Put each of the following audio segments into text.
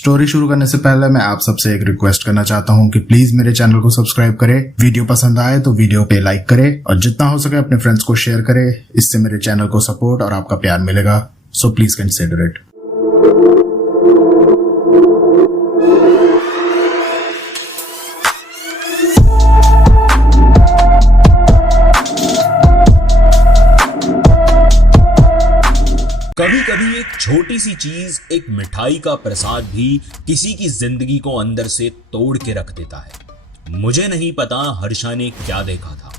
Story शुरू करने से पहले मैं आप सबसे एक रिक्वेस्ट करना चाहता हूँ कि प्लीज मेरे चैनल को सब्सक्राइब करें, वीडियो पसंद आए तो वीडियो पे लाइक करें और जितना हो सके अपने फ्रेंड्स को शेयर करें। इससे मेरे चैनल को सपोर्ट और आपका प्यार मिलेगा, सो प्लीज कंसिडर इट। कभी कभी एक छोटी सी चीज, एक मिठाई का प्रसाद भी किसी की जिंदगी को अंदर से तोड़ के रख देता है। मुझे नहीं पता हर्षा ने क्या देखा था,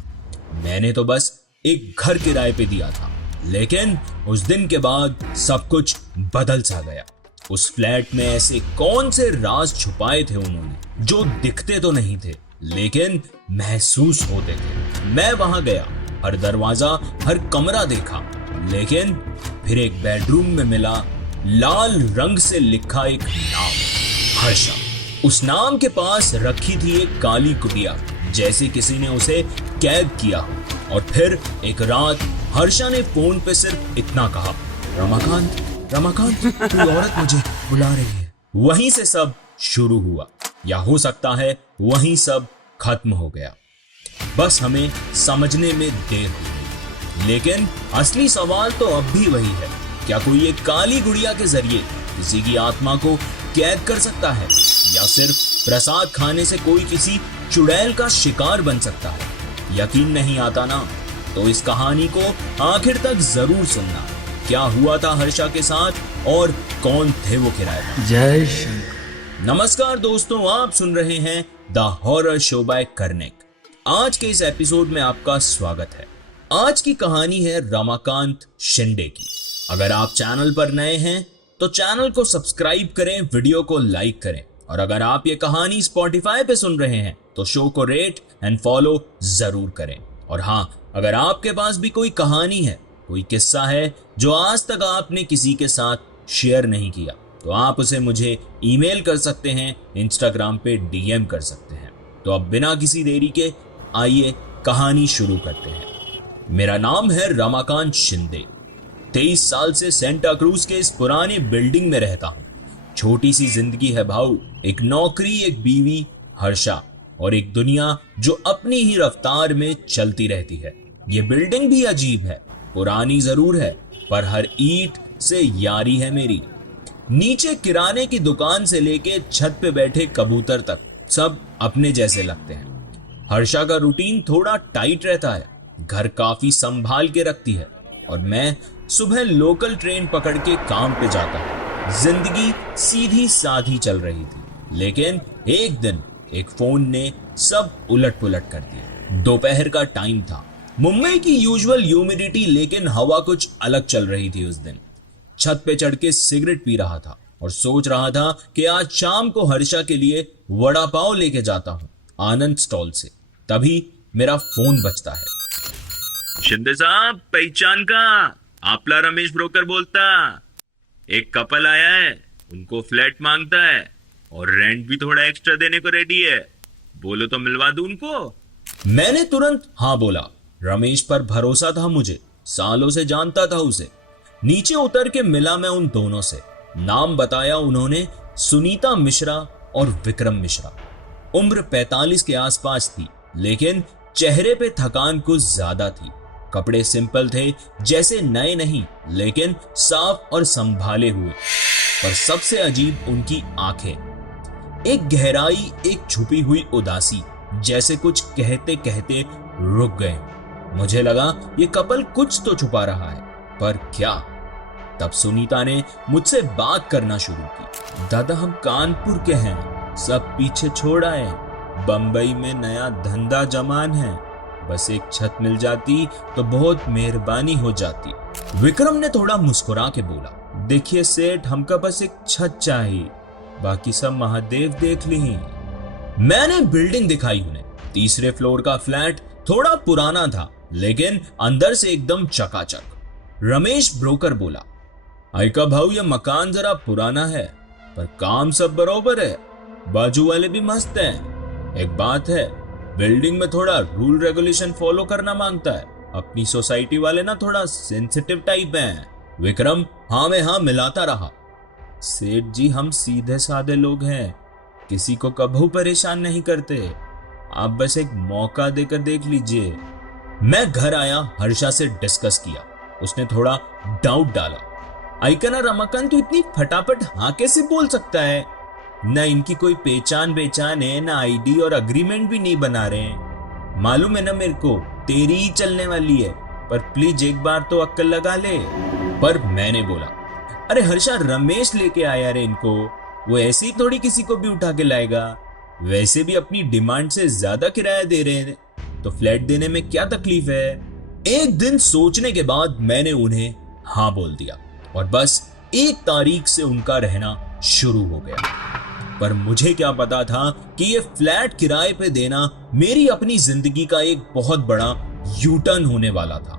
मैंने तो बस एक घर किराए पे दिया था, लेकिन उस दिन के बाद सब कुछ बदल सा गया। उस फ्लैट में ऐसे कौन से राज छुपाए थे उन्होंने, जो दिखते तो नहीं थे लेकिन महसूस होते थे। मैं वहां गया, हर दरवाजा, हर कमरा देखा, लेकिन फिर एक बेडरूम में मिला लाल रंग से लिखा एक नाम, हर्षा। उस नाम के पास रखी थी एक काली कुटिया, जैसे किसी ने उसे कैद किया हो। और फिर एक रात हर्षा ने फोन पे सिर्फ इतना कहा, रमाकांत, रमाकांत, कोई औरत मुझे बुला रही है। वहीं से सब शुरू हुआ, या हो सकता है वहीं सब खत्म हो गया। बस हमें समझने में देर हुई। लेकिन असली सवाल तो अब भी वही है, क्या कोई एक काली गुड़िया के जरिए किसी की आत्मा को कैद कर सकता है, या सिर्फ प्रसाद खाने से कोई किसी चुड़ैल का शिकार बन सकता है? यकीन नहीं आता ना? तो इस कहानी को आखिर तक जरूर सुनना। क्या हुआ था हर्षा के साथ और कौन थे वो किराएदार? जय शंकर। नमस्कार दोस्तों, आप सुन रहे हैं the horror show by Karnik. आज के इस एपिसोड में आपका स्वागत है। आज की कहानी है रमाकांत शिंदे की। अगर आप चैनल पर नए हैं तो चैनल को सब्सक्राइब करें, वीडियो को लाइक करें, और अगर आप ये कहानी स्पॉटिफाई पे सुन रहे हैं तो शो को रेट एंड फॉलो जरूर करें। और हाँ, अगर आपके पास भी कोई कहानी है, कोई किस्सा है जो आज तक आपने किसी के साथ शेयर नहीं किया, तो आप उसे मुझे ईमेल कर सकते हैं, इंस्टाग्राम पे डीएम कर सकते हैं। तो अब बिना किसी देरी के आइए कहानी शुरू करते हैं। मेरा नाम है रमाकांत शिंदे। 23 साल से सेंटा क्रूज के इस पुराने बिल्डिंग में रहता हूँ। छोटी सी जिंदगी है भाऊ, एक नौकरी, एक बीवी हर्षा, और एक दुनिया जो अपनी ही रफ्तार में चलती रहती है। ये बिल्डिंग भी अजीब है, पुरानी जरूर है, पर हर ईंट से यारी है मेरी। नीचे किराने की दुकान से लेके छत पे बैठे कबूतर तक सब अपने जैसे लगते हैं। हर्षा का रूटीन थोड़ा टाइट रहता है, घर काफी संभाल के रखती है, और मैं सुबह लोकल ट्रेन पकड़ के काम पे जाता हूँ। जिंदगी सीधी साधी चल रही थी, लेकिन एक दिन एक फोन ने सब उलट पुलट कर दिया। दोपहर का टाइम था, मुंबई की यूजुअल ह्यूमिडिटी, लेकिन हवा कुछ अलग चल रही थी। उस दिन छत पे चढ़ के सिगरेट पी रहा था और सोच रहा था कि आज शाम को हर्षा के लिए वड़ा पाव लेके जाता हूँ आनंद स्टॉल से। तभी मेरा फोन बजता है। शिंदे साहब, पहचान का? आपला रमेश ब्रोकर बोलता। एक कपल आया है, उनको फ्लैट मांगता है और रेंट भी थोड़ा एक्स्ट्रा देने को रेडी है। बोलो तो मिलवा दूं उनको। मैंने तुरंत हाँ बोला। रमेश पर भरोसा था मुझे, सालों से जानता था उसे। नीचे उतर के मिला मैं उन दोनों से। नाम बताया उन्होंने, सुनीता मिश्रा और विक्रम मिश्रा। उम्र 45 के आसपास थी, लेकिन चेहरे पे थकान कुछ ज्यादा थी। कपड़े सिंपल थे, जैसे नए नहीं, लेकिन साफ और संभाले हुए। पर सबसे अजीब उनकी आंखें, एक गहराई, एक छुपी हुई उदासी, जैसे कुछ कहते कहते रुक गए। मुझे लगा ये कपल कुछ तो छुपा रहा है, पर क्या? तब सुनीता ने मुझसे बात करना शुरू की। दादा, हम कानपुर के हैं, सब पीछे छोड़ आए, बंबई में नया धंधा जमान है, बस एक छत मिल जाती तो बहुत मेहरबानी हो जाती। विक्रम ने थोड़ा मुस्कुरा के बोला, देखिए सेठ, हमका बस एक छत चाहिए, बाकी सब महादेव देख ली। मैंने बिल्डिंग दिखाई उन्हें। 3रे फ्लोर का फ्लैट थोड़ा पुराना था, लेकिन अंदर से एकदम चकाचक। रमेश ब्रोकर बोला, आयका भाऊ, ये मकान जरा पुराना है, पर काम सब बराबर है, बाजू वाले भी मस्त हैं। एक बात है, बिल्डिंग में थोड़ा रूल रेगुलेशन फॉलो करना मांगता है, अपनी सोसाइटी वाले ना थोड़ा सेंसिटिव टाइप हैं। विक्रम हाँ में हाँ मिलाता रहा। सेठ जी, हम सीधे साधे लोग हैं, किसी को कभी परेशान नहीं करते, आप बस एक मौका देकर देख लीजिए। मैं घर आया, हर्षा से डिस्कस किया। उसने थोड़ा डाउट डाला। आइकना रमाकांत तो इतनी फटाफट हाँ कैसे बोल सकता है? ना इनकी कोई पहचान है, ना आईडी और अग्रीमेंट भी नहीं बना रहे हैं। मालूम है ना मेरे को, तेरी ही चलने वाली है, पर प्लीज एक बार तो अक्ल लगा ले। पर मैंने बोला, अरे हर्षा, रमेश लेके आया रे इनको, वो ऐसे ही थोड़ी किसी को भी उठा के लाएगा। वैसे भी अपनी डिमांड से ज्यादा किराया दे रहे हैं, तो फ्लैट देने में क्या तकलीफ है? एक दिन सोचने के बाद मैंने उन्हें हाँ बोल दिया और बस 1 तारीख से उनका रहना शुरू हो गया। पर मुझे क्या पता था कि ये फ्लैट किराए पे देना मेरी अपनी जिंदगी का एक बहुत बड़ा यू टर्न होने वाला था।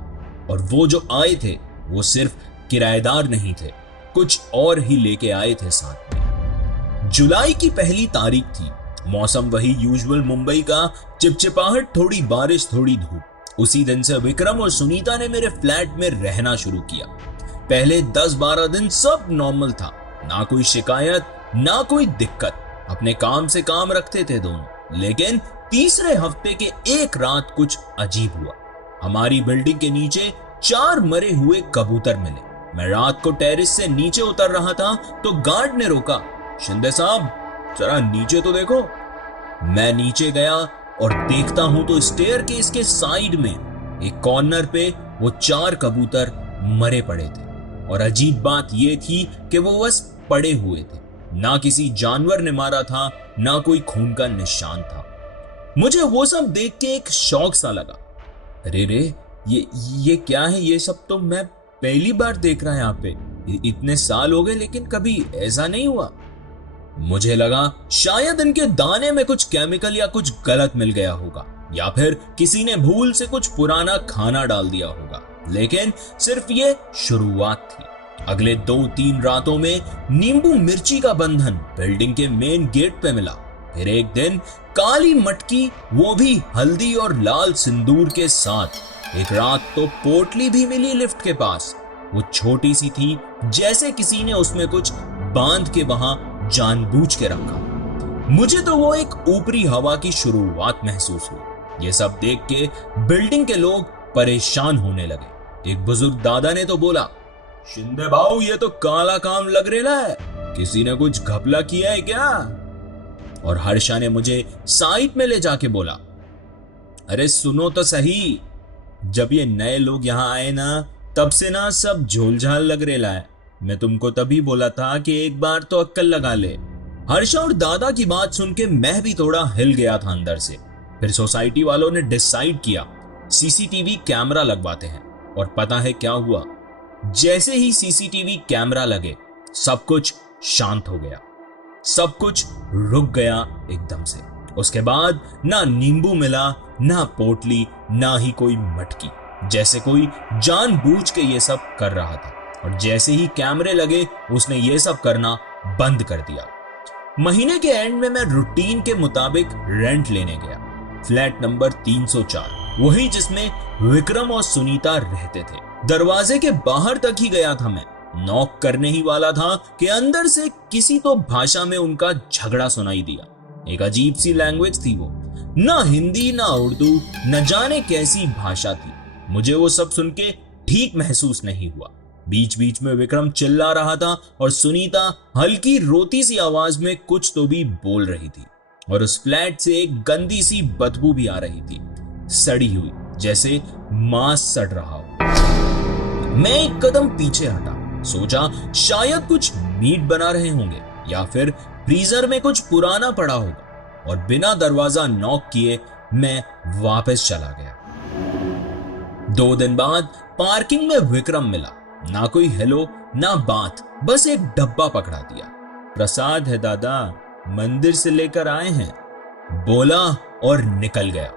और वो जो आए थे वो सिर्फ किराएदार नहीं थे, कुछ और ही लेके आए थे साथ में। जुलाई की 1 तारीख थी। मौसम वही यूजुअल मुंबई का, चिपचिपाहट, थोड़ी बारिश थोड़ी धूप। उसी दिन से विक्रम और सुनीता ने मेरे फ्लैट में रहना शुरू किया। पहले 10-12 दिन सब नॉर्मल था, ना कोई शिकायत ना कोई दिक्कत। अपने काम से काम रखते थे दोनों। लेकिन तीसरे हफ्ते के एक रात कुछ अजीब हुआ। हमारी बिल्डिंग के नीचे 4 मरे हुए कबूतर मिले। मैं रात को टेरेस से नीचे उतर रहा था तो गार्ड ने रोका। शिंदे साहब, जरा नीचे तो देखो। मैं नीचे गया और देखता हूं तो स्टेयर केस के साइड में एक कॉर्नर पे वो 4 कबूतर मरे पड़े थे। और अजीब बात ये थी कि वो बस पड़े हुए थे, ना किसी जानवर ने मारा था, ना कोई खून का निशान था। मुझे वो सब देख के एक शौक सा लगा। अरे रे, ये क्या है? ये सब तो मैं पहली बार देख रहा यहाँ पे। इतने साल हो गए लेकिन कभी ऐसा नहीं हुआ। मुझे लगा शायद इनके दाने में कुछ केमिकल या कुछ गलत मिल गया होगा, या फिर किसी ने भूल से कुछ पुराना खाना डाल दिया होगा। लेकिन सिर्फ ये शुरुआत थी। अगले 2-3 रातों में नींबू मिर्ची का बंधन बिल्डिंग के मेन गेट पे मिला। फिर एक दिन काली मटकी, वो भी हल्दी और लाल सिंदूर के साथ। एक रात तो पोटली भी मिली लिफ्ट के पास। वो छोटी सी थी, जैसे किसी ने उसमें कुछ बांध के वहां जानबूझ के रखा। मुझे तो वो एक ऊपरी हवा की शुरुआत महसूस हुई। ये सब देख के बिल्डिंग के लोग परेशान होने लगे। एक बुजुर्ग दादा ने तो बोला, शिंदे भाऊ, ये तो काला काम लग रहा है, किसी ने कुछ घपला किया है क्या? और हर्षा ने मुझे साइड में ले जाके बोला, अरे सुनो तो सही, जब ये नए लोग यहाँ आए ना, तब से ना सब झोलझाल लग रहा है। मैं तुमको तभी बोला था कि एक बार तो अक्ल लगा ले। हर्षा और दादा की बात सुन के मैं भी थोड़ा हिल गया था अंदर से। फिर सोसाइटी वालों ने डिसाइड किया सीसीटीवी कैमरा लगवाते हैं। और पता है क्या हुआ? जैसे ही सीसीटीवी कैमरा लगे, सब कुछ शांत हो गया, सब कुछ रुक गया एकदम से। उसके बाद ना नींबू मिला, ना पोटली, ना ही कोई मटकी। जैसे कोई जानबूझ के ये सब कर रहा था। और जैसे ही कैमरे लगे, उसने ये सब करना बंद कर दिया। महीने के एंड में मैं रूटीन के मुताबिक रेंट लेने गया। फ्लैट नंबर 304, वही जिसमें विक्रम और सुनीता रहते थे। दरवाजे के बाहर तक ही गया था मैं। नॉक करने ही वाला था कि अंदर से किसी तो भाषा में उनका झगड़ा सुनाई दिया। एक अजीब सी लैंग्वेज थी वो, ना हिंदी ना उर्दू, न जाने कैसी भाषा थी। मुझे वो सब सुन के ठीक महसूस नहीं हुआ। बीच बीच में विक्रम चिल्ला रहा था और सुनीता हल्की रोती सी आवाज में कुछ तो भी बोल रही थी। और उस फ्लैट से एक गंदी सी बदबू भी आ रही थी, सड़ी हुई, जैसे मांस सड़ रहा हो। मैं एक कदम पीछे हटा, सोचा शायद कुछ मीट बना रहे होंगे या फिर फ्रीजर में कुछ पुराना पड़ा होगा। और बिना दरवाजा नॉक किए मैं वापस चला गया। 2 दिन बाद पार्किंग में विक्रम मिला। ना कोई हेलो ना बात, बस एक डब्बा पकड़ा दिया। प्रसाद है दादा, मंदिर से लेकर आए हैं, बोला और निकल गया।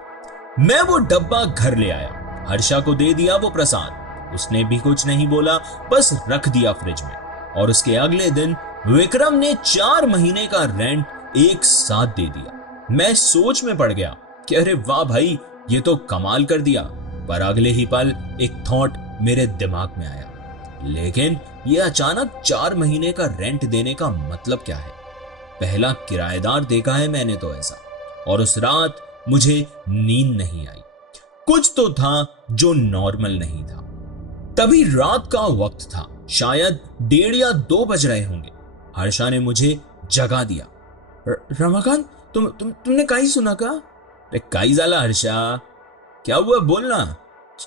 मैं वो डब्बा घर ले आया, हर्षा को दे दिया वो प्रसाद। उसने भी कुछ नहीं बोला, बस रख दिया फ्रिज में। और उसके अगले दिन विक्रम ने 4 महीने का रेंट एक साथ दे दिया। मैं सोच में पड़ गया कि अरे वाह भाई, ये तो कमाल कर दिया। पर अगले ही पल एक थॉट मेरे दिमाग में आया, लेकिन ये अचानक 4 महीने का रेंट देने का मतलब क्या है? पहला किराएदार देखा है मैंने तो ऐसा। और उस रात मुझे नींद नहीं आई। कुछ तो था जो नॉर्मल नहीं था। तभी रात का वक्त था, शायद 1:30 या 2 बज रहे होंगे। हर्षा ने मुझे जगा दिया। रमाकांत, तुमने काई सुना का? अरे काई जाला हर्षा, क्या हुआ बोलना।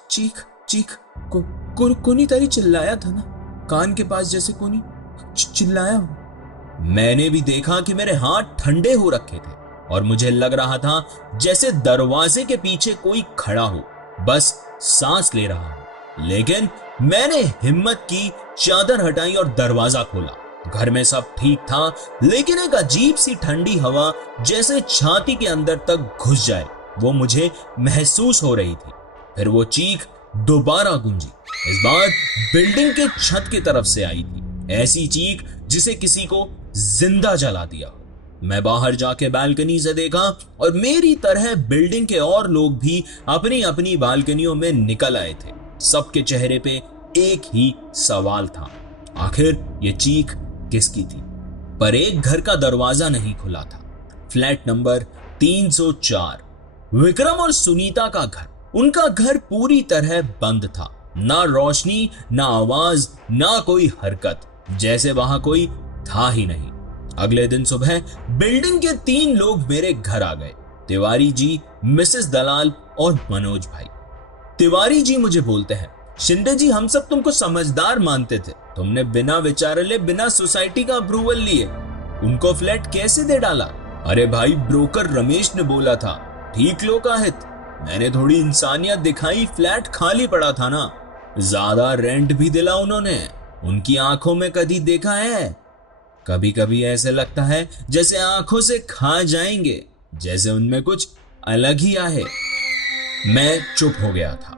चीख चीख कोनी तारी चिल्लाया था ना, कान के पास जैसे कोनी चिल्लाया हो। मैंने भी देखा कि मेरे हाथ ठंडे हो रखे थे और मुझे लग रहा था जैसे दरवाजे के पीछे कोई खड़ा हो, बस सांस ले रहा हो। लेकिन मैंने हिम्मत की, चादर हटाई और दरवाजा खोला। घर में सब ठीक था, लेकिन एक अजीब सी ठंडी हवा जैसे छाती के अंदर तक घुस जाए, वो मुझे महसूस हो रही थी। फिर वो चीख दोबारा गूंजी। इस बार बिल्डिंग के छत की तरफ से आई थी, ऐसी चीख जिसे किसी को जिंदा जला दिया हो। मैं बाहर जाके बालकनी से देखा और मेरी तरह बिल्डिंग के और लोग भी अपनी अपनी बालकनियों में निकल आए थे। सबके चेहरे पे एक ही सवाल था, आखिर ये चीख किसकी थी? पर एक घर का दरवाजा नहीं खुला था। फ्लैट नंबर 304, विक्रम और सुनीता का घर। उनका घर पूरी तरह बंद था, ना रोशनी, ना आवाज, ना कोई हरकत, जैसे वहां कोई था ही नहीं। अगले दिन सुबह बिल्डिंग के 3 लोग मेरे घर आ गए, तिवारी जी, मिसेस दलाल और मनोज भाई। तिवारी जी मुझे बोलते हैं, शिंदे जी, हम सब तुमको समझदार मानते थे, तुमने बिना विचारे, बिना सोसाइटी का अप्रूवल लिए उनको फ्लैट कैसे दे डाला? अरे भाई, ब्रोकर रमेश ने बोला था, ठीक लोकाहित। मैंने थोड़ी इंसानियत दिखाई, फ्लैट खाली पड़ा था ना, ज्यादा रेंट भी दिला उन्होंने। उनकी आंखों में कभी देखा है? कभी कभी ऐसे लगता है जैसे आंखों से खा जाएंगे, जैसे उनमें कुछ अलग ही आहे। मैं चुप हो गया था।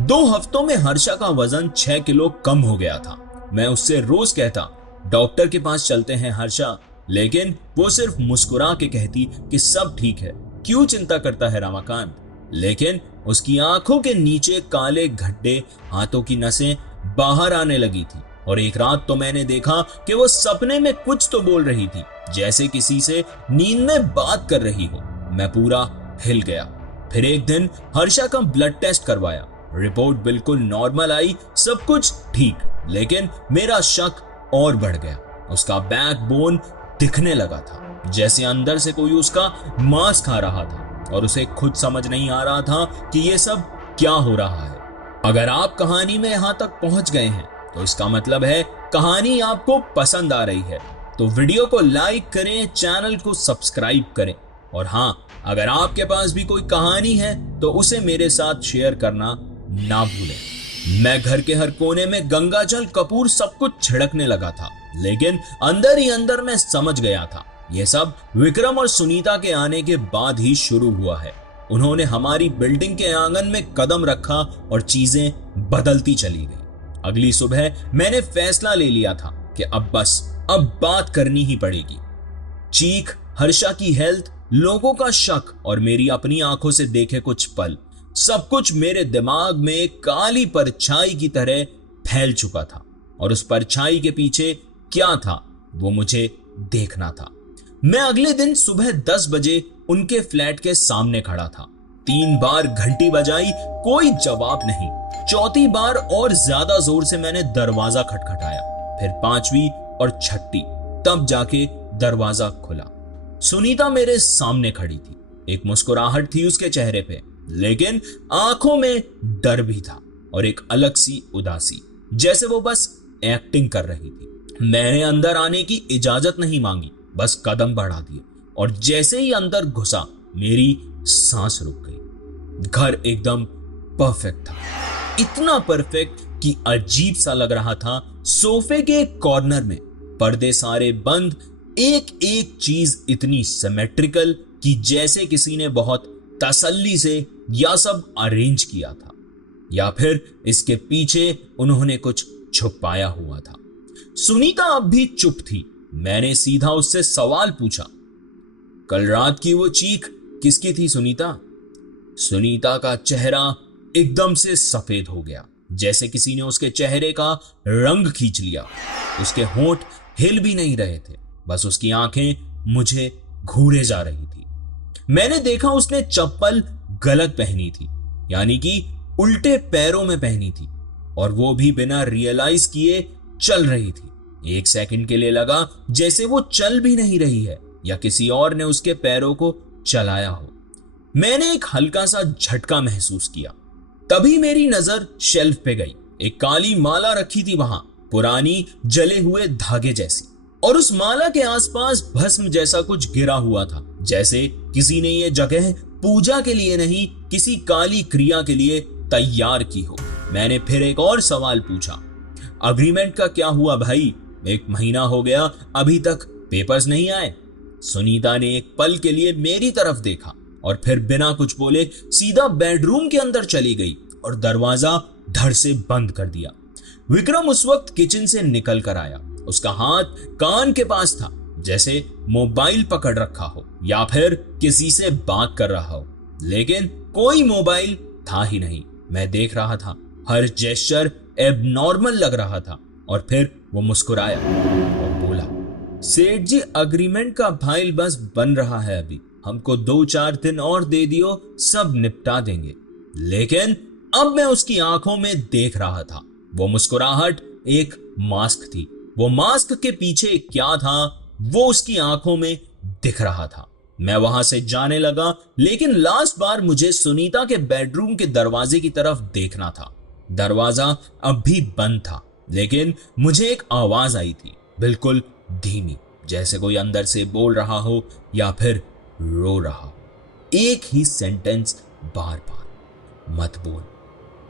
2 हफ्तों में हर्षा का वजन 6 किलो कम हो गया था। मैं उससे रोज कहता, डॉक्टर के पास चलते हैं हर्षा, लेकिन वो सिर्फ मुस्कुरा के कहती कि सब ठीक है, क्यों चिंता करता है रमाकांत। लेकिन उसकी आंखों के नीचे काले गड्ढे, हाथों की नसें बाहर आने लगी थी। और एक रात तो मैंने देखा कि वो सपने में कुछ तो बोल रही थी, जैसे किसी से नींद में बात कर रही हो। मैं पूरा हिल गया। फिर एक दिन हर्षा का ब्लड टेस्ट करवाया, रिपोर्ट बिल्कुल नॉर्मल आई, सब कुछ ठीक। लेकिन मेरा शक और बढ़ गया। उसका बैकबोन दिखने लगा था, जैसे अंदर से कोई उसका मांस खा रहा था, और उसे खुद समझ नहीं आ रहा था कि ये सब क्या हो रहा है। अगर आप कहानी में यहां तक पहुंच गए हैं तो इसका मतलब है कहानी आपको पसंद आ रही है। तो वीडियो को लाइक करें, चैनल को सब्सक्राइब करें, और हाँ, अगर आपके पास भी कोई कहानी है तो उसे मेरे साथ शेयर करना ना भूलें। मैं घर के हर कोने में गंगा जल, कपूर सब कुछ छिड़कने लगा था, लेकिन अंदर ही अंदर मैं समझ गया था यह सब विक्रम और सुनीता के आने के बाद ही शुरू हुआ है। उन्होंने हमारी बिल्डिंग के आंगन में कदम रखा और चीजें बदलती चली गई। अगली सुबह मैंने फैसला ले लिया था कि अब बात करनी ही पड़ेगी। चीख, हर्षा की हेल्थ, लोगों का शक और मेरी अपनी आंखों से देखे कुछ पल, सब कुछ मेरे दिमाग में काली परछाई की तरह फैल चुका था। और उस परछाई के पीछे क्या था वो मुझे देखना था। मैं अगले दिन सुबह 10 बजे उनके फ्लैट के सामने खड़ा था। 3 बार घंटी बजाई, कोई जवाब नहीं। 4थी बार और ज्यादा जोर से मैंने दरवाजा खटखटाया, फिर 5वीं और 6ठी, तब जाके दरवाजा खुला। सुनीता मेरे सामने खड़ी थी। एक मुस्कुराहट थी उसके चेहरे पे, लेकिन आंखों में डर भी था और एक अलग सी उदासी, जैसे वो बस एक्टिंग कर रही थी। मैंने अंदर आने की इजाजत नहीं मांगी, बस कदम बढ़ा दिए, और जैसे ही अंदर घुसा मेरी सांस रुक गई। घर एकदम परफेक्ट था, इतना परफेक्ट कि अजीब सा लग रहा था। सोफे के कॉर्नर में पर्दे सारे बंद, एक एक चीज इतनी सिमेट्रिकल कि जैसे किसी ने बहुत तसल्ली से यह सब अरेंज किया था, या फिर इसके पीछे उन्होंने कुछ छुपाया हुआ था। सुनीता अब भी चुप थी। मैंने सीधा उससे सवाल पूछा, कल रात की वो चीख किसकी थी सुनीता? सुनीता का चेहरा एकदम से सफेद हो गया, जैसे किसी ने उसके चेहरे का रंग खींच लिया। उसके होंठ हिल भी नहीं रहे थे, बस उसकी आंखें मुझे घूरे जा रही थी। मैंने देखा उसने चप्पल गलत पहनी थी, यानी कि उल्टे पैरों में पहनी थी, और वो भी बिना रियलाइज किए चल रही थी। एक सेकंड के लिए लगा जैसे वो चल भी नहीं रही है या किसी और ने उसके पैरों को चलाया हो। मैंने एक हल्का सा झटका महसूस किया। तभी मेरी नजर शेल्फ पे गई। एक काली माला रखी थी वहां, पुरानी जले हुए धागे जैसी, और उस माला के आसपास भस्म जैसा कुछ गिरा हुआ था, जैसे किसी ने ये जगह पूजा के लिए नहीं, किसी काली क्रिया के लिए तैयार की हो। मैंने फिर एक और सवाल पूछा, अग्रीमेंट का क्या हुआ भाई? 1 महीना हो गया, अभी तक पेपर्स नहीं आए। सुनीता ने एक पल के लिए मेरी तरफ देखा और फिर बिना कुछ बोले सीधा बेडरूम के अंदर चली गई और दरवाजा धड़ से बंद कर दिया। विक्रम उस वक्त किचन से निकल कर आया। उसका हाथ कान के पास था, जैसे मोबाइल पकड़ रखा हो या फिर किसी से बात कर रहा हो, लेकिन कोई मोबाइल था ही नहीं। मैं देख रहा था, हर जेस्चर एबनॉर्मल लग रहा था। और फिर वो मुस्कुराया और बोला, सेठ जी, अग्रीमेंट का फाइल बस बन रहा है, अभी हमको 2-4 दिन और दे दियो, सब निपटा देंगे। लेकिन अब मैं उसकी आंखों में देख रहा था, वो मुस्कुराहट एक मास्क थी। वो मास्क के पीछे क्या था वो उसकी आंखों में दिख रहा था। मैं वहां से जाने लगा, लेकिन लास्ट बार मुझे सुनीता के बेडरूम के दरवाजे की तरफ देखना था। दरवाजा अब भी बंद था, लेकिन मुझे एक आवाज आई थी, बिल्कुल धीमी, जैसे कोई अंदर से बोल रहा हो या फिर रो रहा हो। एक ही सेंटेंस बार बार, मत बोल,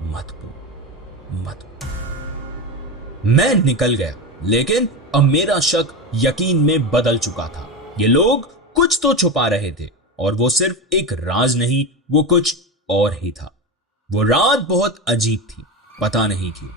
मत बोल, मत बोल। मैं निकल गया, लेकिन अब मेरा शक यकीन में बदल चुका था। ये लोग कुछ तो छुपा रहे थे, और वो सिर्फ एक राज नहीं, वो कुछ और ही था। वो रात बहुत अजीब थी, पता नहीं क्यों,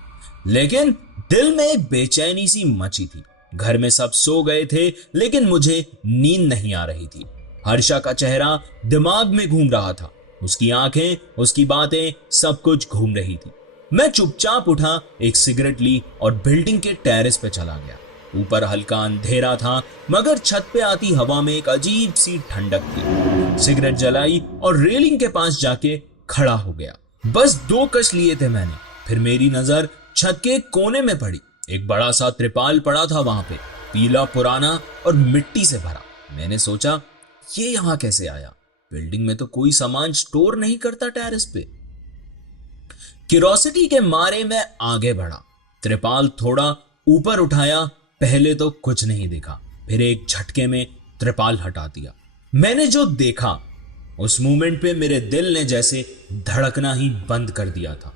लेकिन दिल में एक बेचैनी सी मची थी। घर में सब सो गए थे, लेकिन मुझे नींद नहीं आ रही थी। हर्षा का चेहरा दिमाग में घूम रहा था, उसकी आंखें, उसकी बातें, सब कुछ घूम रही थी। मैं चुपचाप उठा, एक सिगरेट ली और बिल्डिंग के टेरेस पे चला गया। ऊपर हल्का अंधेरा था, मगर छत पे आती हवा में एक अजीब सी ठंडक थी। सिगरेट जलाई और रेलिंग के पास जाके खड़ा हो गया। बस 2 कश लिए थे मैंने, फिर मेरी नजर छत के कोने में पड़ी। एक बड़ा सा त्रिपाल पड़ा था वहां पे, पीला, पुराना और मिट्टी से भरा। मैंने सोचा, ये यहां कैसे आया? बिल्डिंग में तो कोई सामान स्टोर नहीं करता टेरेस पे। क्यूरोसिटी के मारे मैं आगे बढ़ा, त्रिपाल थोड़ा ऊपर उठाया। पहले तो कुछ नहीं दिखा, फिर एक झटके में त्रिपाल हटा दिया। मैंने जो देखा, उस मोमेंट पे मेरे दिल ने जैसे धड़कना ही बंद कर दिया था।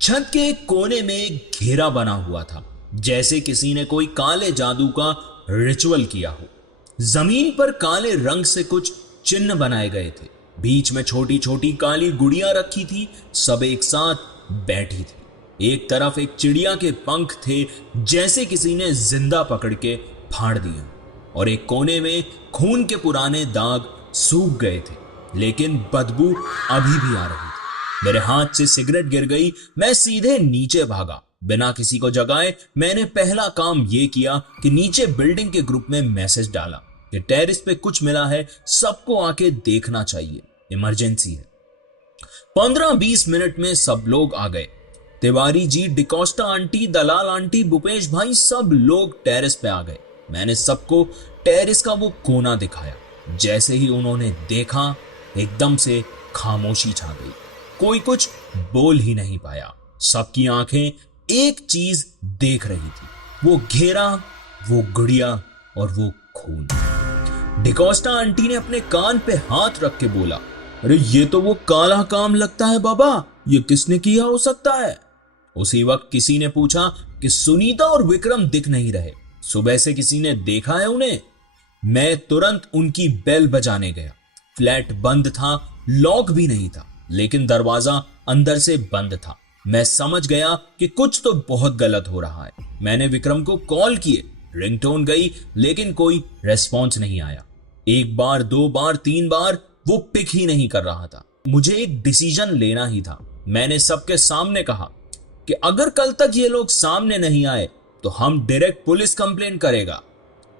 छत के एक कोने में एक घेरा बना हुआ था, जैसे किसी ने कोई काले जादू का रिचुअल किया हो। जमीन पर काले रंग से कुछ चिन्ह बनाए गए थे, बीच में छोटी छोटी काली गुड़ियां रखी थी, सब एक साथ बैठी थी। एक तरफ एक चिड़िया के पंख थे, जैसे किसी ने जिंदा पकड़ के फाड़ दिए, और एक कोने में खून के पुराने दाग सूख गए थे, लेकिन बदबू अभी भी आ रही थी। मेरे हाथ से सिगरेट गिर गई। मैं सीधे नीचे भागा, बिना किसी को जगाए। मैंने पहला काम यह किया कि नीचे बिल्डिंग के ग्रुप में मैसेज डाला कि टेरेस पे कुछ मिला है, सबको आके देखना चाहिए, इमरजेंसी है। 15-20 मिनट में सब लोग आ गए। तिवारी जी, डिकोस्टा आंटी, दलाल आंटी, भूपेश भाई, सब लोग टेरेस पे आ गए। मैंने सबको टेरेस का वो कोना दिखाया। जैसे ही उन्होंने देखा, एकदम से खामोशी छा गई। कोई कुछ बोल ही नहीं पाया। सबकी आंखें एक चीज देख रही थी, वो घेरा, वो गुड़िया और वो खून। डिकोस्टा आंटी ने अपने कान पे हाथ रख के बोला, अरे ये तो वो काला काम लगता है बाबा, ये किसने किया हो सकता है? उसी वक्त किसी ने पूछा कि सुनीता और विक्रम दिख नहीं रहे, सुबह से किसी ने देखा है उन्हें? मैं तुरंत उनकी बेल बजाने गया। फ्लैट बंद था, लॉक भी नहीं था, लेकिन दरवाजा अंदर से बंद था। मैं समझ गया कि कुछ तो बहुत गलत हो रहा है। मैंने विक्रम को कॉल किए, रिंगटोन गई, लेकिन कोई रेस्पॉन्स नहीं आया। 1 बार, 2 बार, 3 बार वो पिक ही नहीं कर रहा था। मुझे एक डिसीजन लेना ही था। मैंने सबके सामने कहा, कि अगर कल तक ये लोग सामने नहीं आए तो हम डायरेक्ट पुलिस कंप्लेन करेगा।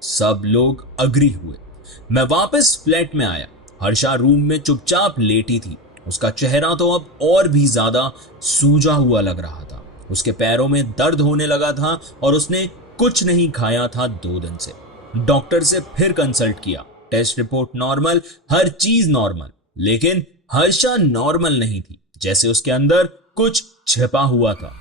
सब लोग अग्री हुए। मैं वापस फ्लैट में आया। हर्षा रूम में चुपचाप लेटी थी। उसका चेहरा तो अब और भी ज्यादा सूजा हुआ लग रहा था। उसके पैरों में दर्द होने लगा था और उसने कुछ नहीं खाया था 2 दिन से। डॉक्टर से फिर कंसल्ट किया। टेस्ट रिपोर्ट नॉर्मल, हर चीज नॉर्मल, लेकिन हर्षा नॉर्मल नहीं थी। जैसे उसके अंदर कुछ छिपा हुआ था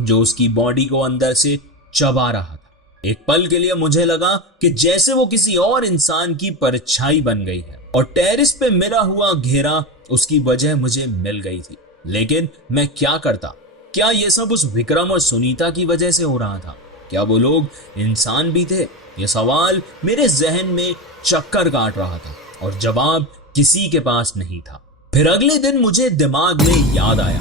जो उसकी बॉडी को अंदर से चबा रहा था। एक पल के लिए मुझे लगा कि जैसे वो किसी और इंसान की परछाई बन गई है और टेरिस पे मिला हुआ घेरा उसकी वजह मुझे मिल गई थी। लेकिन मैं क्या करता? क्या ये सब उस विक्रम और सुनीता की वजह से हो रहा था? क्या वो लोग इंसान भी थे? ये सवाल मेरे जहन में चक्कर काट रहा था और जवाब किसी के पास नहीं था। फिर अगले दिन मुझे दिमाग में याद आया,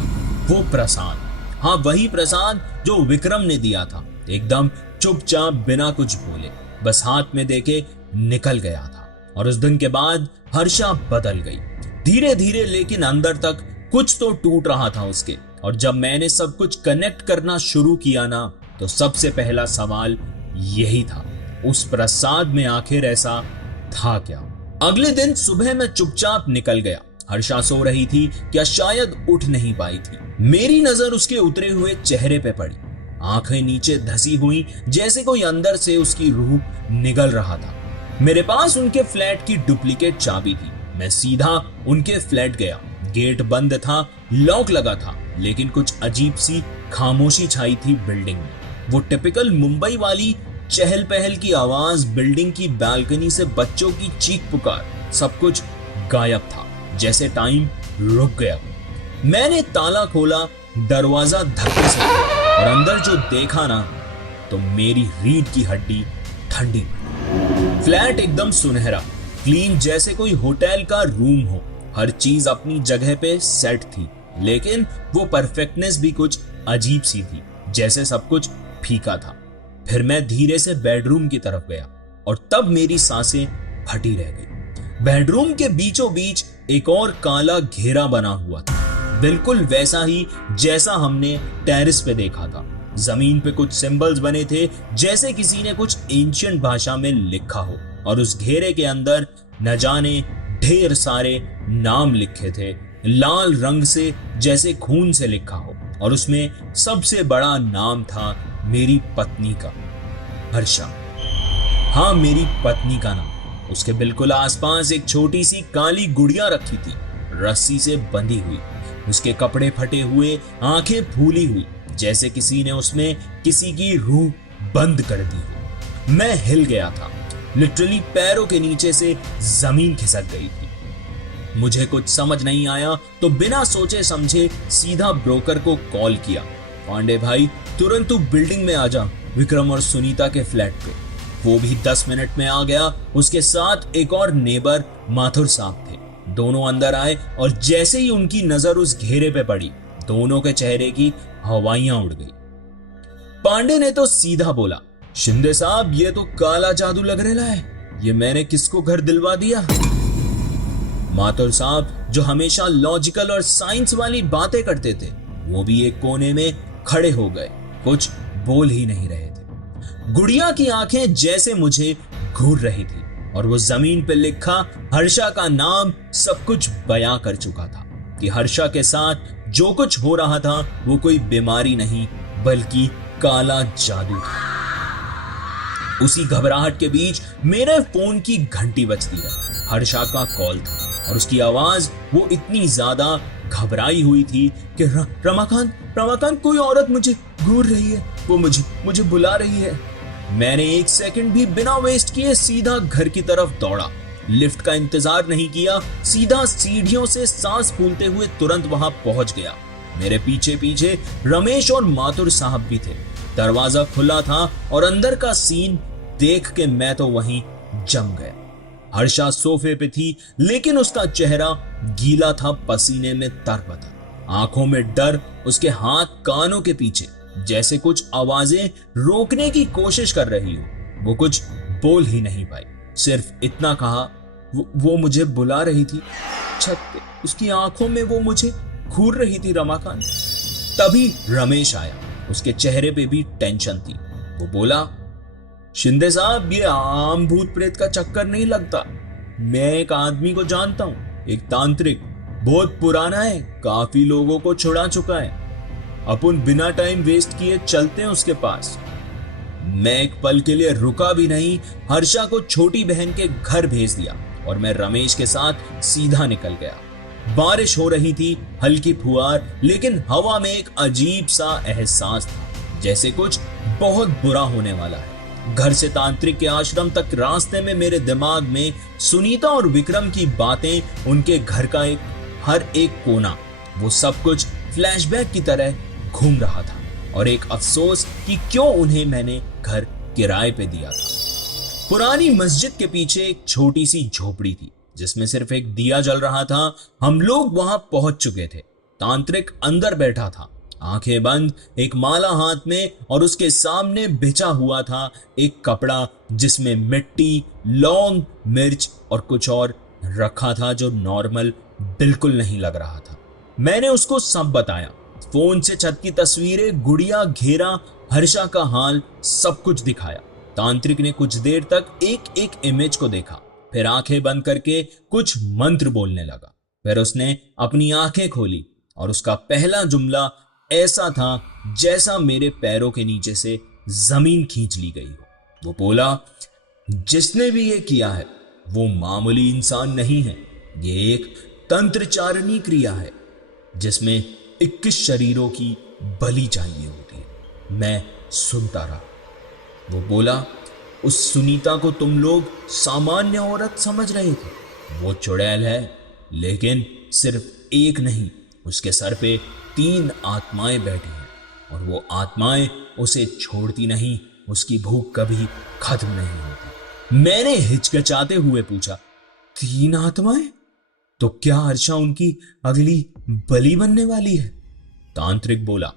वो प्रसाद। हाँ, वही प्रसाद जो विक्रम ने दिया था। एकदम चुपचाप बिना कुछ बोले बस हाथ में देके निकल गया था। और उस दिन के बाद हर्षा बदल गई धीरे धीरे, लेकिन अंदर तक कुछ तो टूट रहा था उसके। और जब मैंने सब कुछ कनेक्ट करना शुरू किया ना, तो सबसे पहला सवाल यही था, उस प्रसाद में आखिर ऐसा था क्या? अगले दिन सुबह मैं चुपचाप निकल गया। हर्षा सो रही थी, क्या शायद उठ नहीं पाई थी। मेरी नजर उसके उतरे हुए चेहरे पे पड़ी। आंखें नीचे धसी हुई, जैसे कोई अंदर से उसकी रूह निगल रहा था। मेरे पास उनके फ्लैट की डुप्लीकेट चाबी थी। मैं सीधा उनके फ्लैट गया। गेट बंद था, लॉक लगा था, लेकिन कुछ अजीब सी खामोशी छाई थी बिल्डिंग में। वो टिपिकल मुंबई वाली चहल पहल की आवाज, बिल्डिंग की बालकनी से बच्चों की चीख पुकार, सब कुछ गायब था, जैसे टाइम रुक गया। मैंने ताला खोला, दरवाजा धक्के से खोला और अंदर जो देखा ना, तो मेरी रीढ़ की हड्डी ठंडी पड़ी। फ्लैट एकदम सुनहरा, क्लीन, जैसे कोई होटल का रूम हो। हर चीज अपनी जगह पे सेट थी, लेकिन वो परफेक्टनेस भी कुछ अजीब सी थी, जैसे सब कुछ फीका था। फिर मैं धीरे से बेडरूम की तरफ गया और तब मेरी सांसें फटी रह गई। बेडरूम के बीचों बीच एक और काला घेरा बना हुआ था, बिल्कुल वैसा ही जैसा हमने टेरेस पे देखा था। जमीन पे कुछ सिंबल्स बने थे, जैसे किसी ने कुछ एंशिएंट भाषा में लिखा हो, और उस घेरे के अंदर न जाने ढेर सारे नाम लिखे थे, लाल रंग से, जैसे खून से लिखा हो। और उसमें सबसे बड़ा नाम था मेरी पत्नी का, हर्षा। हाँ, मेरी पत्नी का नाम। उसके बिल्कुल आसपास एक छोटी सी काली गुड़िया रखी थी, रस्सी से बंधी हुई। उसके कपड़े फटे हुए, आंखें फूली हुई, जैसे किसी ने उसमें किसी की रूह बंद कर दी हो। मैं हिल गया था, लिटरली पैरों के नीचे से जमीन खिसक गई थी। मुझे कुछ समझ नहीं आया तो बिना सोचे समझे सीधा ब्रोकर को कॉल किया। पांडे भाई, तुरंत तू बिल्डिंग में आ जा, विक्रम और सुनीता के फ्लैट पे। वो भी 10 मिनट में आ गया। उसके साथ एक और नेबर माथुर साहब थे। दोनों अंदर आए और जैसे ही उनकी नजर उस घेरे पे पड़ी, दोनों के चेहरे की हवाइयां उड़ गई। पांडे ने तो सीधा बोला, शिंदे साहब, ये तो काला जादू लग रहा है। ये मैंने किसको घर दिलवा दिया? माथुर साहब, जो हमेशा लॉजिकल और साइंस वाली बातें करते थे, वो भी एक कोने में खड़े हो गए, कुछ बोल ही नहीं रहे थे। गुड़िया की आंखें जैसे मुझे घूर रही थी और वो जमीन पे लिखा हर्षा का नाम सब कुछ बयां कर चुका था कि हर्षा के साथ जो कुछ हो रहा था वो कोई बीमारी नहीं, बल्कि काला जादू था। उसी घबराहट के बीच मेरे फोन की घंटी बजती है। हर्षा का कॉल था और उसकी आवाज वो इतनी ज्यादा घबराई हुई थी कि रमाकांत, कोई औरत मुझे घूर रही है, वो मुझे बुला रही है। मैंने 1 सेकंड भी बिना वेस्ट किए सीधा घर की तरफ दौड़ा। लिफ्ट का इंतजार नहीं किया, सीधा सीढ़ियों से सांस फूलते हुए तुरंत वहां पहुंच गया। मेरे पीछे पीछे रमेश और माथुर साहब भी थे। दरवाजा खुला था और अंदर का सीन देख के मैं तो वहीं जम गया। हर्षा सोफे पे थी, लेकिन उसका चेहरा गीला था, पसीने में तरबतर, आंखों में डर, उसके हाथ कानों के पीछे, जैसे कुछ आवाजें रोकने की कोशिश कर रही हो। वो कुछ बोल ही नहीं पाई, सिर्फ इतना कहा, वो मुझे बुला रही थी छत पे, उसकी आंखों में वो मुझे घूर रही थी रमाकांत। तभी रमेश आया। उसके चेहरे पे भी टेंशन थी। वो बोला, शिंदे साहब, ये आम भूत प्रेत का चक्कर नहीं लगता। मैं एक आदमी को जानता हूं, एक तांत्रिक, बहुत पुराना है, काफी लोगों को छुड़ा चुका है। अपन बिना टाइम वेस्ट किए चलते हैं उसके पास। मैं एक पल के लिए रुका भी नहीं, हर्षा को छोटी बहन के घर भेज दिया और मैं रमेश के साथ सीधा निकल गया। बारिश हो रही थी, हल्की फुहार, लेकिन हवा में एक अजीब सा एहसास था, जैसे कुछ बहुत बुरा होने वाला है। घर से तांत्रिक के आश्रम तक रास्ते में मेरे दिमाग में सुनीता और विक्रम की बातें, उनके घर का हर एक कोना, वो सब कुछ फ्लैशबैक की तरह घूम रहा था। और एक अफसोस कि क्यों उन्हें मैंने घर किराए पे दिया था। पुरानी मस्जिद के पीछे एक छोटी सी झोपड़ी थी जिसमें सिर्फ एक दिया जल रहा था। हम लोग वहां पहुंच चुके थे। तांत्रिक अंदर बैठा था, आंखें बंद, एक माला हाथ में, और उसके सामने बिछा हुआ था एक कपड़ा जिसमें मिट्टी, लौंग, मिर्च और कुछ और रखा था जो नॉर्मल बिल्कुल नहीं लग रहा था। मैंने उसको सब बताया, फोन से छत की तस्वीरें, गुड़िया, घेरा, हर्षा का हाल, सब कुछ दिखाया। तांत्रिक ने कुछ देर तक एक एक इमेज को देखा, फिर आंखें बंद करके कुछ मंत्र बोलने लगा। फिर उसने अपनी आंखें खोली और उसका पहला जुमला ऐसा था जैसा मेरे पैरों के नीचे से जमीन खींच ली गई हो। वो बोला, जिसने भी ये किया है वो मामूली इंसान नहीं है, ये एक तंत्रचारणी क्रिया है जिसमें 21 शरीरों की बलि चाहिए होती है। मैं सुनता रहा। वो बोला, उस सुनीता को तुम लोग सामान्य औरत समझ रहे थे, वो चुड़ैल है, लेकिन सिर्फ एक नहीं, उसके सर पे 3 आत्माएं बैठी हैं और वो आत्माएं उसे छोड़ती नहीं, उसकी भूख कभी खत्म नहीं होती। मैंने हिचकिचाते हुए पूछा, 3 आत्माएं? तो क्या हर्षा उनकी अगली बलि बनने वाली है? तांत्रिक बोला,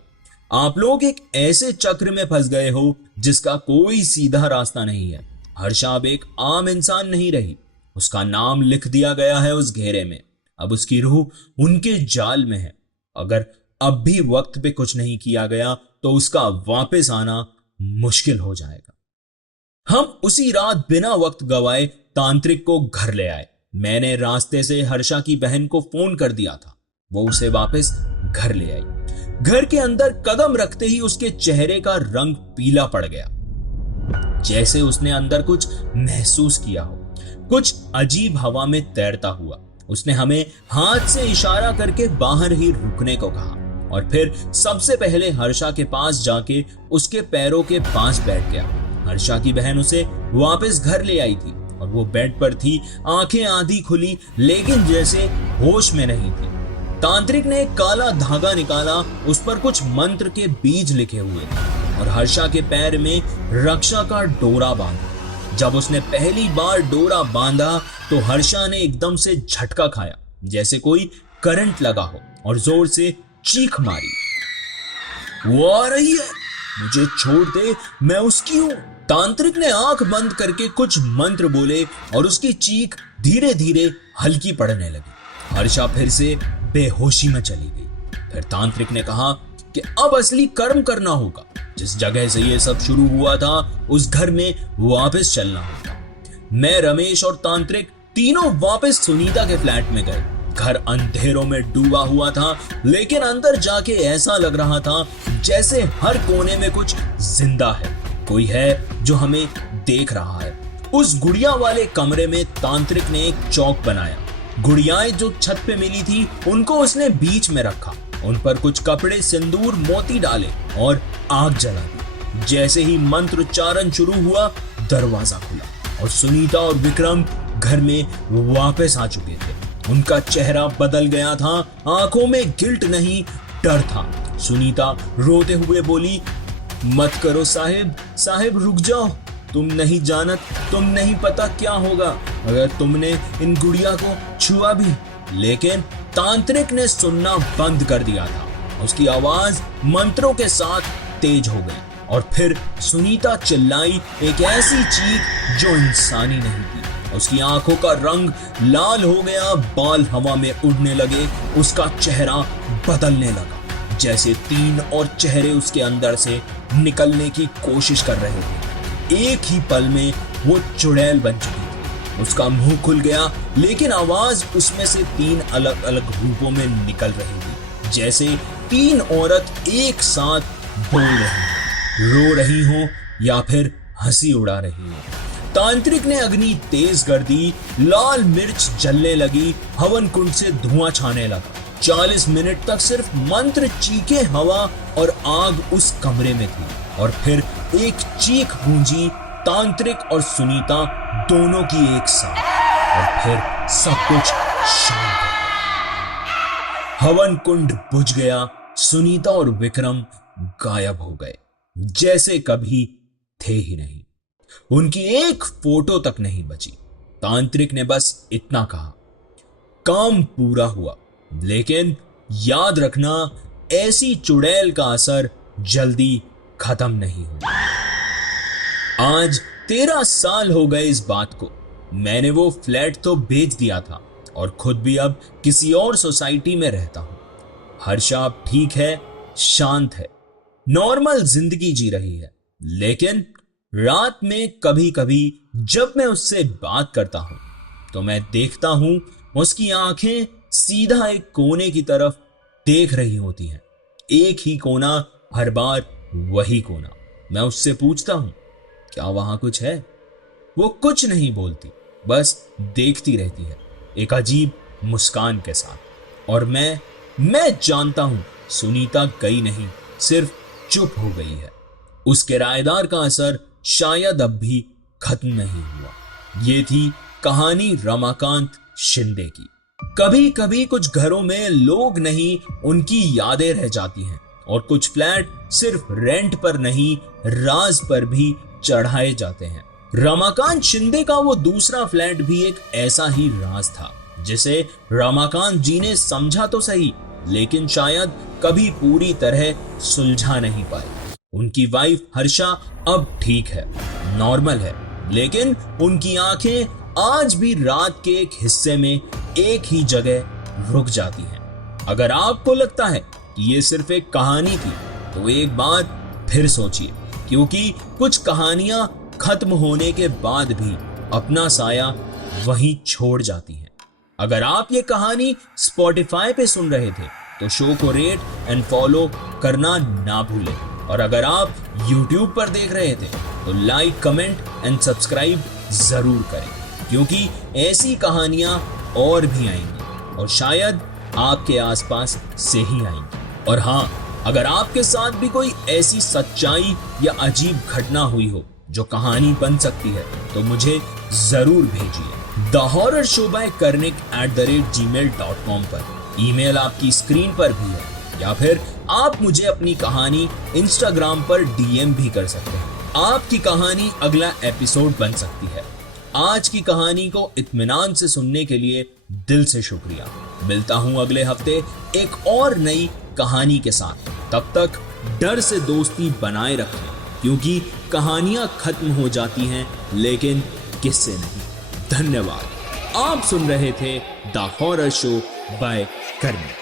आप लोग एक ऐसे चक्र में फंस गए हो जिसका कोई सीधा रास्ता नहीं है। हर्षा अब एक आम इंसान नहीं रही, उसका नाम लिख दिया गया है उस घेरे में। अब उसकी रूह उनके जाल में है। अगर अब भी वक्त पे कुछ नहीं किया गया तो उसका वापस आना मुश्किल हो जाएगा। हम उसी रात बिना वक्त गवाए तांत्रिक को घर ले आए। मैंने रास्ते से हर्षा की बहन को फोन कर दिया था, वो उसे वापस घर ले आई। घर के अंदर कदम रखते ही उसके चेहरे का रंग पीला पड़ गया, जैसे उसने अंदर कुछ महसूस किया हो, कुछ अजीब हवा में तैरता हुआ। उसने हमें हाथ से इशारा करके बाहर ही रुकने को कहा और फिर सबसे पहले हर्षा के पास जाके उसके पैरों के पास बैठ गया। हर्षा की बहन उसे वापस घर ले आई थी और वो बेड पर थी, आंखें आधी खुली, लेकिन जैसे होश में नहीं थी। तांत्रिक ने एक काला धागा निकाला, उस पर कुछ मंत्र के बीज लिखे हुए थे और हर्षा के पैर में रक्षा का डोरा बांधा। जब उसने पहली बार डोरा बांधा तो हर्षा ने एकदम से झटका खाया, जैसे कोई करंट लगा हो, और जोर से चीख मारी, वो आ रही है, मुझे छोड़ दे, मैं उसकी हूं। तांत्रिक ने आंख बंद करके कुछ मंत्र बोले और उसकी चीख धीरे धीरे हल्की पड़ने लगी। हर्षा फिर से बेहोशी में चली गई। फिर तांत्रिक ने कहा कि अब असली कर्म करना होगा, जिस जगह से ये सब शुरू हुआ था उस घर में वापस चलना होगा। मैं, रमेश और तांत्रिक तीनों वापस सुनीता के फ्लैट में गए। घर अंधेरों में डूबा हुआ था, लेकिन अंदर जाके ऐसा लग रहा था जैसे हर कोने में कुछ जिंदा है, कोई है जो हमें देख रहा है। उस गुड़िया वाले कमरे में तांत्रिक ने एक चौक बनाया। गुड़ियाएं जो छत पे मिली थी उनको उसने बीच में रखा, उन पर कुछ कपड़े, सिंदूर, मोती डाले और आग जला दी। जैसे ही मंत्र उच्चारण शुरू हुआ, दरवाजा खुला और सुनीता और विक्रम घर में वापस आ चुके थे। उनका चेहरा बदल गया था, आंखों में गिल्ट नहीं, डर था। सुनीता रोते हुए बोली, मत करो साहिब, साहिब रुक जाओ, तुम नहीं जानत, तुम नहीं पता क्या होगा अगर तुमने इन गुड़िया को छुआ भी। लेकिन तांत्रिक ने सुनना बंद कर दिया था। उसकी आवाज मंत्रों के साथ तेज हो गई और फिर सुनीता चिल्लाई, एक ऐसी चीख जो इंसानी नहीं थी। उसकी आंखों का रंग लाल हो गया, बाल हवा में उड़ने लगे, उसका चेहरा बदलने लगा। जैसे 3 और चेहरे उसके अंदर से निकलने की कोशिश कर रहे थे। एक ही पल में वो चुड़ैल बन चुकी थी। उसका मुंह खुल गया, लेकिन आवाज उसमें से 3 अलग अलग रूपों में निकल रही थी, जैसे 3 औरत एक साथ बोल रही हो, रो रही हो या फिर हंसी उड़ा रही हो। तांत्रिक ने अग्नि तेज कर दी, लाल मिर्च जलने लगी, हवन कुंड से धुआं छाने लगा। 40 मिनट तक सिर्फ मंत्र, चीखे, हवा और आग उस कमरे में थी, और फिर एक चीख गूंजी, तांत्रिक और सुनीता दोनों की एक साथ, और फिर सब कुछ शांत हो गया। हवन कुंड बुझ गया, सुनीता और विक्रम गायब हो गए, जैसे कभी थे ही नहीं। उनकी एक फोटो तक नहीं बची। तांत्रिक ने बस इतना कहा, काम पूरा हुआ, लेकिन याद रखना, ऐसी चुड़ैल का असर जल्दी खत्म नहीं होगा। आज 13 साल हो गए इस बात को। मैंने वो फ्लैट तो बेच दिया था और खुद भी अब किसी और सोसाइटी में रहता हूं। हर्षा अब ठीक है, शांत है, नॉर्मल जिंदगी जी रही है। लेकिन रात में कभी कभी जब मैं उससे बात करता हूं तो मैं देखता हूं उसकी आंखें सीधा एक कोने की तरफ देख रही होती हैं। एक ही कोना, हर बार वही कोना। मैं उससे पूछता हूं, क्या वहां कुछ है? वो कुछ नहीं बोलती, बस देखती रहती है, एक अजीब मुस्कान के साथ। और मैं जानता हूं सुनीता गई नहीं, सिर्फ चुप हो गई है। उस किराएदार का असर शायद अब भी खत्म नहीं हुआ। ये थी कहानी रमाकांत शिंदे की। कभी कभी कुछ घरों में लोग नहीं, उनकी यादें रह जाती हैं, और कुछ फ्लैट सिर्फ रेंट पर नहीं, राज पर भी चढ़ाए जाते हैं। रमाकांत शिंदे का वो दूसरा फ्लैट भी एक ऐसा ही राज था, जिसे रमाकांत जी ने समझा तो सही, लेकिन शायद कभी पूरी तरह सुलझा नहीं पाई। उनकी वाइफ हर्षा अब ठीक है, नॉर्मल है, लेकिन उनकी आंखें आज भी रात के एक हिस्से में एक ही जगह रुक जाती हैं। अगर आपको लगता है कि ये सिर्फ एक कहानी थी, तो एक बार फिर सोचिए, क्योंकि कुछ कहानियां खत्म होने के बाद भी अपना साया वहीं छोड़ जाती हैं। अगर आप ये कहानी स्पॉटिफाई पे सुन रहे थे तो शो को रेट एंड फॉलो करना ना भूलें, और अगर आप YouTube पर देख रहे थे तो लाइक, कमेंट एंड सब्सक्राइब जरूर करें, क्योंकि ऐसी कहानियां और भी आएंगी और शायद आपके आसपास से ही आएंगी। और हाँ, अगर आपके साथ भी कोई ऐसी सच्चाई या अजीब घटना हुई हो जो कहानी बन सकती है, तो मुझे जरूर भेजिए theHorrorShowByKarnik@gmail.com पर। ईमेल आपकी स्क्रीन पर भी है, या फिर आप मुझे अपनी कहानी इंस्टाग्राम पर DM भी कर सकते हैं। आपकी कहानी अगला एपिसोड बन सकती है। आज की कहानी को इत्मीनान से सुनने के लिए दिल से शुक्रिया। मिलता हूं अगले हफ्ते एक और नई कहानी के साथ। तब तक डर से दोस्ती बनाए रखें, क्योंकि कहानियां खत्म हो जाती हैं, लेकिन किस्से नहीं। धन्यवाद। आप सुन रहे थे the horror show by Kernig.